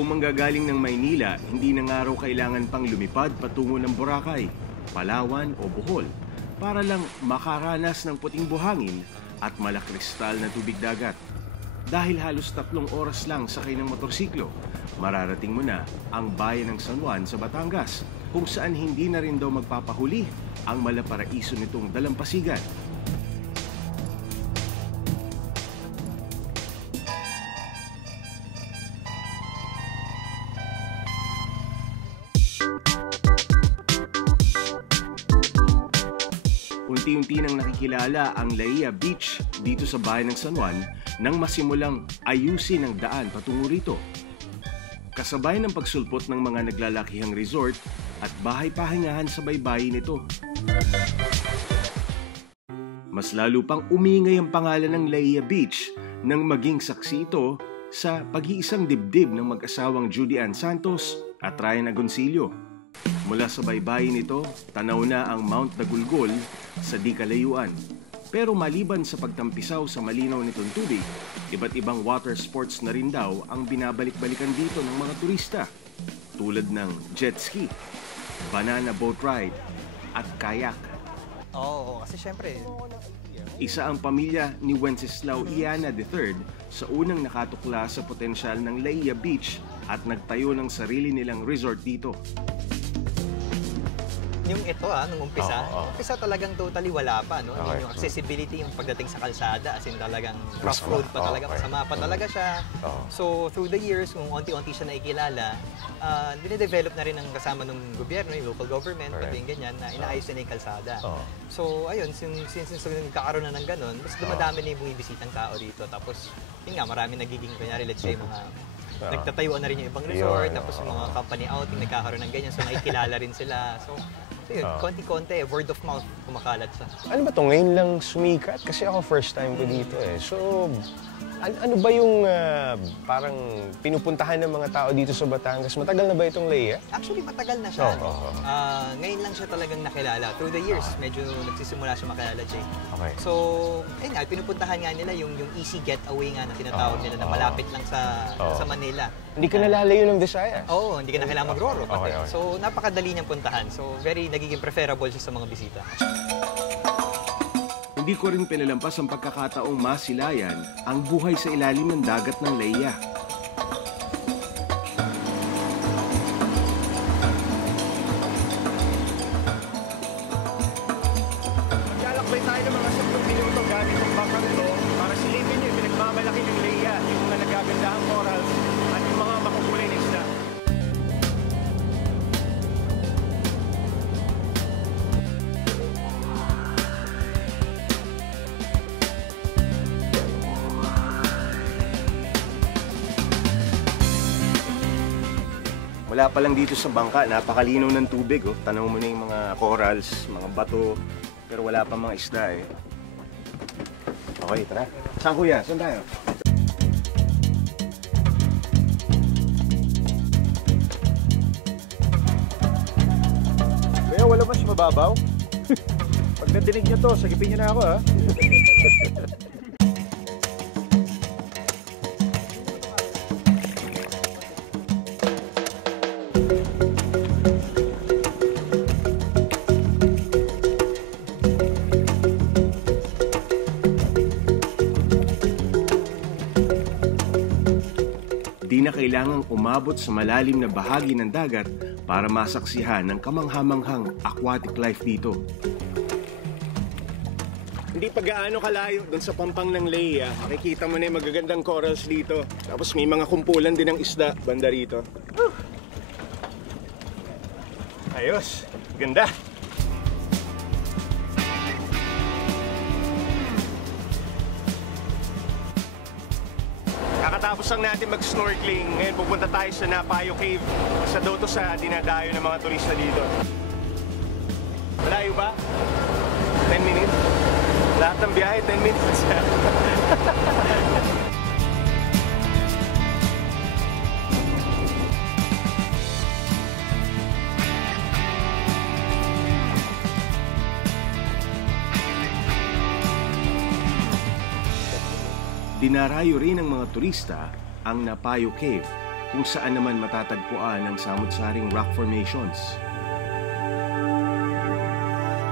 Kung manggagaling ng Maynila, hindi na nga raw kailangan pang lumipad patungo ng Boracay, Palawan o Bohol para lang makaranas ng puting buhangin at malakristal na tubig dagat. Dahil halos 3 oras lang sakay ng motorsiklo, mararating mo na ang bayan ng San Juan sa Batangas, kung saan hindi na rin daw magpapahuli ang malaparaiso nitong dalampasigan. Unti-unti nang nakikilala ang Laia Beach dito sa bayan ng San Juan nang masimulang ayusin ang daan patungo rito. Kasabay ng pagsulpot ng mga naglalakihang resort at bahay-pahingahan sa baybayin nito. Mas lalo pang umingay ang pangalan ng Laia Beach nang maging saksi ito sa pag-iisang dibdib ng mag-asawang Judy Ann Santos at Ryan Agoncillo. Mula sa baybayin nito, tanaw na ang Mount Dagulgol sa di kalayuan. Pero maliban sa pagtampisaw sa malinaw nitong tubig, iba't ibang water sports na rin daw ang binabalik-balikan dito ng mga turista. Tulad ng jet ski, banana boat ride, at kayak. Oo, kasi syempre. Isa ang pamilya ni Wenceslao Iana III sa unang nakatukla sa potensyal ng Laia Beach at nagtayo ng sarili nilang resort dito. Yung ito nung umpisa, umpisa talagang totally wala pa, no? Okay. Yung accessibility, yung pagdating sa kalsada, as in talagang rough road pa talaga, masama pa talaga siya. So through the years, kung onti-onti siya nakikilala, dine-develop na rin ng kasama ng gobyerno, yung local government, pati yung ganyan, na inaayos na yung kalsada. So ayun, since nagkakaroon na ng ganun, mas dumadami na yung bumibisitang tao dito. Tapos yun nga, marami nagiging, kunyari, let's say, mga nagtatayuan na rin yung ibang resort, tapos yung mga company outing, nagkakaroon ng ganyan, so nakikilala rin sila. So yun, konti-konti, word of mouth, kumakalat siya. Ano ba to? Ngayon lang sumikat? Kasi ako first time ko dito eh. So, ano ba yung parang pinupuntahan ng mga tao dito sa Batangas? Matagal na ba itong Laia? Actually, matagal na siya. Ngayon lang siya talagang nakilala. Through the years, medyo nagsisimula siya makilala, Jay. Okay. So, ayun nga, pinupuntahan nga nila yung easy getaway nga na tinatawag nila na malapit lang sa Manila. Hindi ka nalalayo ng Visayas? Oo, hindi ka na kailangan mag-roro. Okay. So, napakadali niyang puntahan. So, very nagiging preferable siya sa mga bisita. Hindi ko rin pinalampas ang pagkakataong masilayan ang buhay sa ilalim ng dagat ng Laia. Maglalakbay tayo ng mga 10 minuto gamit ng bangkang ito para silipin niyo yung pinagmamalaki ng Laia, yung mga nagagandahang corals at yung mga makukulay na isda. Wala pa lang dito sa bangka, napakalinaw ng tubig. Tanaw mo na yung mga corals, mga bato, pero wala pa mga isda eh. Okay, tara. Saan kuya? Saan tayo? Kaya wala mas mababaw? Pag nadinig niyo to, sagipin niyo na ako ha. Di na kailangang umabot sa malalim na bahagi ng dagat para masaksihan ng kamanghamanghang aquatic life dito. Hindi pa gaano kalayo doon sa pampang ng Laia. Makikita mo na yung magagandang corals dito. Tapos may mga kumpulan din ng isda banda rito. Ayos, ganda. Kakatapos lang natin mag-snorkeling. Ngayon pupunta tayo sa Napayo Cave. Isa daw to sa dinadayo ng mga turista dito. Malayo ba? 10 minutes? Lahat ng biyahe, 10 minutes. Dinarayo rin ng mga turista ang Napayo Cave kung saan naman matatagpuan ang samut-saring rock formations.